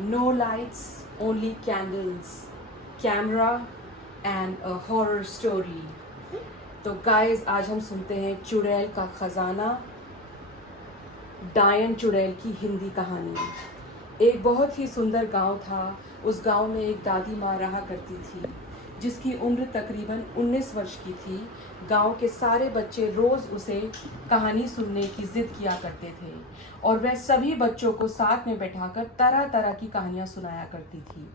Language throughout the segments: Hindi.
No lights, only candles, camera and a horror story. तो गाइस आज हम सुनते हैं चुड़ैल का खजाना, डायन चुड़ैल की हिंदी कहानी। एक बहुत ही सुंदर गांव था। उस गांव में एक दादी माँ रहा करती थी जिसकी उम्र तकरीबन 19 वर्ष की थी। गांव के सारे बच्चे रोज़ उसे कहानी सुनने की ज़िद किया करते थे और वह सभी बच्चों को साथ में बैठाकर तरह तरह की कहानियाँ सुनाया करती थी।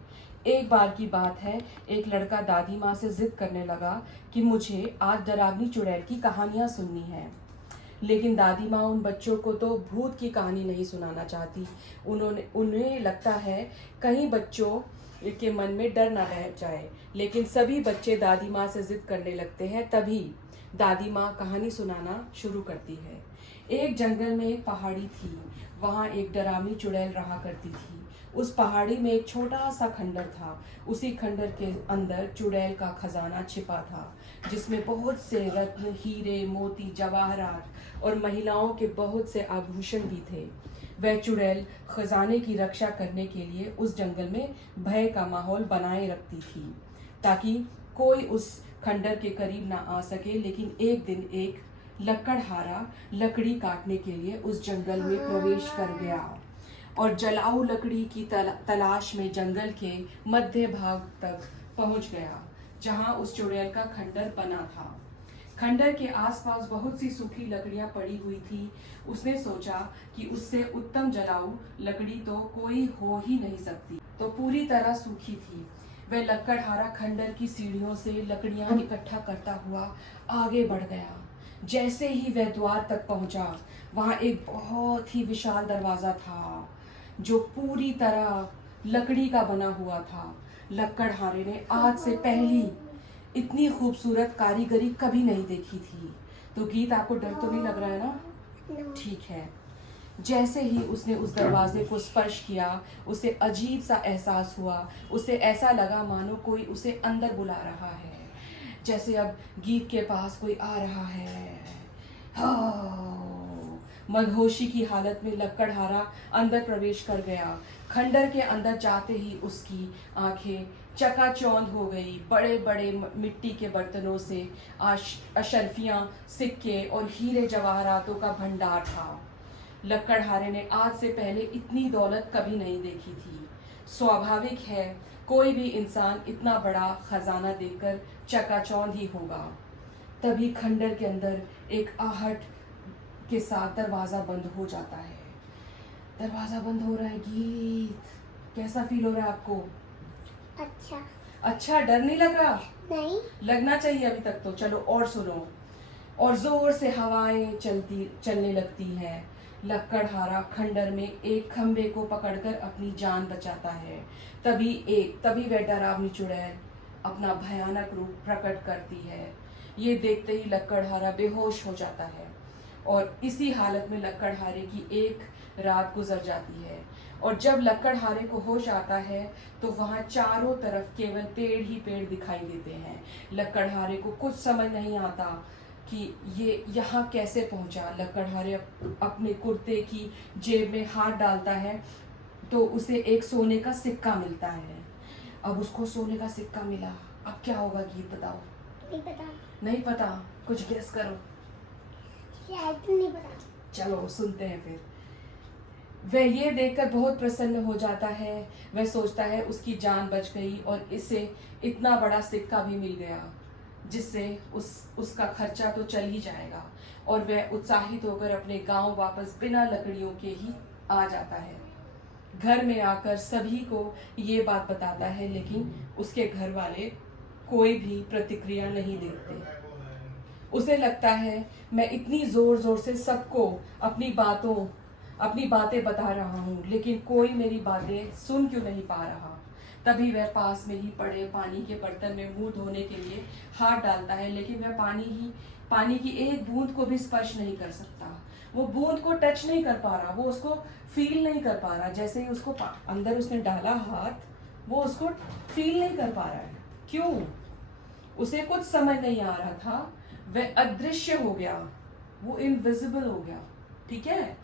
एक बार की बात है, एक लड़का दादी माँ से ज़िद करने लगा कि मुझे आज डरावनी चुड़ैल की कहानियाँ सुननी है। लेकिन दादी माँ उन बच्चों को तो भूत की कहानी नहीं सुनाना चाहती। उन्हें लगता है कहीं बच्चों के मन में डर ना रह जाए। लेकिन सभी बच्चे दादी माँ से जिद करने लगते हैं। तभी दादी माँ कहानी सुनाना शुरू करती है। एक जंगल में एक पहाड़ी थी। वहाँ एक डरावनी चुड़ैल रहा करती थी। उस पहाड़ी में एक छोटा सा खंडर था। उसी खंडर के अंदर चुड़ैल का खजाना छिपा था, जिसमें बहुत से रत्न, हीरे, मोती, जवाहरात और महिलाओं के बहुत से आभूषण भी थे। वह चुड़ैल खजाने की रक्षा करने के लिए उस जंगल में भय का माहौल बनाए रखती थी, ताकि कोई उस खंडर के करीब ना आ सके। लेकिन एक दिन एक लकड़हारा लकड़ी काटने के लिए उस जंगल में प्रवेश कर गया और जलाऊ लकड़ी की तलाश में जंगल के मध्य भाग तक पहुंच गया, जहां उस चुड़ैल का खंडर बना था। खंडर के आसपास बहुत सी सूखी लकड़ियां पड़ी हुई थी। उसने सोचा कि उससे उत्तम जलाऊ लकड़ी तो कोई हो ही नहीं सकती, तो पूरी तरह सूखी थी। वह लकड़हारा खंडर की सीढ़ियों से लकड़ियां इकट्ठा करता हुआ आगे बढ़ गया। जैसे ही वह द्वार तक पहुंचा, वहां एक बहुत ही विशाल दरवाजा था जो पूरी तरह लकड़ी का बना हुआ था। लकड़हारे ने आज से पहली इतनी खूबसूरत कारीगरी कभी नहीं देखी थी। तो गीत, आपको डर तो नहीं लग रहा है ना? ठीक है। जैसे ही उसने उस दरवाजे को स्पर्श किया, उसे अजीब सा एहसास हुआ। उसे ऐसा लगा मानो कोई उसे अंदर बुला रहा है, जैसे अब गीत के पास कोई आ रहा है। मदहोशी की हालत में लकड़हारा अंदर प्रवेश कर गया। खंडर के अंदर जाते ही उसकी आंखें चकाचौंध हो गई। बड़े बड़े मिट्टी के बर्तनों से अशर्फियां, सिक्के और हीरे जवाहरातों का भंडार था। लकड़हारे ने आज से पहले इतनी दौलत कभी नहीं देखी थी। स्वाभाविक है, कोई भी इंसान इतना बड़ा खजाना देखकर चकाचौंध ही होगा। तभी खंडर के अंदर एक आहट के साथ दरवाजा बंद हो जाता है। दरवाजा बंद हो रहा है। गीत, कैसा फील हो रहा है आपको? अच्छा। अच्छा, डर नहीं लग रहा? नहीं। लगना चाहिए अभी तक तो। चलो और सुनो। और जोर से हवाएं चलने लगती हैं। लकड़हारा खंडर में एक खंबे को पकड़कर अपनी जान बचाता है। तभी वह डरावनी चुड़ैल अपना भयानक रूप प्रकट करती है। ये देखते ही लकड़हारा बेहोश हो जाता है और इसी हालत में लकड़हारे की एक रात गुजर जाती है। और जब लकड़हारे को होश आता है तो वहाँ चारों तरफ केवल पेड़ ही पेड़ दिखाई देते हैं। लकड़हारे को कुछ समझ नहीं आता कि ये यहाँ कैसे पहुँचा। लकड़हारे अपने कुर्ते की जेब में हाथ डालता है तो उसे एक सोने का सिक्का मिलता है। अब उसको सोने का सिक्का मिला। अब क्या होगा गीत, बताओ? नहीं पता। नहीं पता? कुछ गेस करो। शायद नहीं पता। चलो सुनते हैं फिर। वह ये देखकर बहुत प्रसन्न हो जाता है। वह सोचता है उसकी जान बच गई और इसे इतना बड़ा सिक्का भी मिल गया, जिससे उसका खर्चा तो चल ही जाएगा। और वह उत्साहित होकर अपने गांव वापस बिना लकड़ियों के ही आ जाता है। घर में आकर सभी को ये बात बताता है, लेकिन उसके घर वाले कोई भी प्रतिक्रिया नहीं देते। उसे लगता है मैं इतनी जोर जोर से सबको अपनी बातें बता रहा हूँ, लेकिन कोई मेरी बातें सुन क्यों नहीं पा रहा। तभी वह पास में ही पड़े पानी के बर्तन में मुंह धोने के लिए हाथ डालता है, लेकिन वह पानी की एक बूंद को भी स्पर्श नहीं कर सकता। वो बूंद को टच नहीं कर पा रहा, वो उसको फील नहीं कर पा रहा। जैसे ही उसको अंदर उसने डाला हाथ, वो उसको फील नहीं कर पा रहा है। क्यों? उसे कुछ समझ नहीं आ रहा था। वह अदृश्य हो गया, वो इनविजिबल हो गया। ठीक है।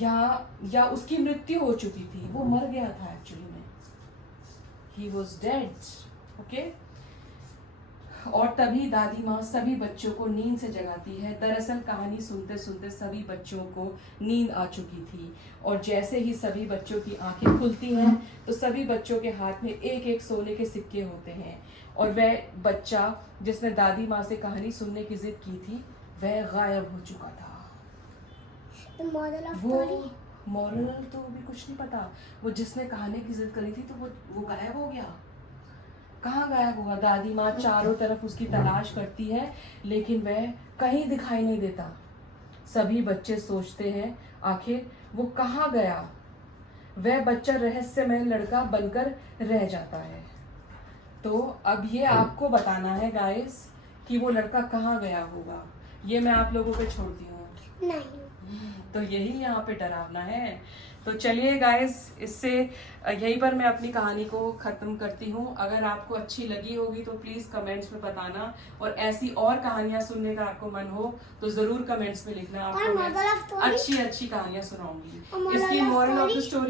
या उसकी मृत्यु हो चुकी थी, वो मर गया था एक्चुअली में, ही वॉज डेड। ओके। और तभी दादी माँ सभी बच्चों को नींद से जगाती है। दरअसल कहानी सुनते सुनते सभी बच्चों को नींद आ चुकी थी, और जैसे ही सभी बच्चों की आंखें खुलती हैं तो सभी बच्चों के हाथ में एक एक सोने के सिक्के होते हैं, और वह बच्चा जिसने दादी माँ से कहानी सुनने की जिद की थी वह गायब हो चुका था। The moral of वो story. मॉरल तो भी कुछ नहीं पता, वो जिसने कहानी की जिद करी थी तो वो गायब हो गया। कहाँ गायब हुआ? दादी माँ चारों तरफ उसकी तलाश करती है लेकिन वह कहीं दिखाई नहीं देता। सभी बच्चे सोचते हैं आखिर वो कहाँ गया। वह बच्चा रहस्यमय लड़का बनकर रह जाता है। तो अब ये आपको बताना है गाइस कि वो लड़का कहाँ गया होगा। ये मैं आप लोगों पे छोड़ती हूँ। नहीं। तो यही यहाँ पे डरावना है। तो चलिए गाइस, इससे यहीं पर मैं अपनी कहानी को ख़त्म करती हूँ। अगर आपको अच्छी लगी होगी तो प्लीज़ कमेंट्स में बताना, और ऐसी और कहानियाँ सुनने का आपको मन हो तो ज़रूर कमेंट्स में लिखना। और आपको moral of मैं story? अच्छी अच्छी कहानियाँ सुनाऊंगी। और moral इसकी of moral of the story? Story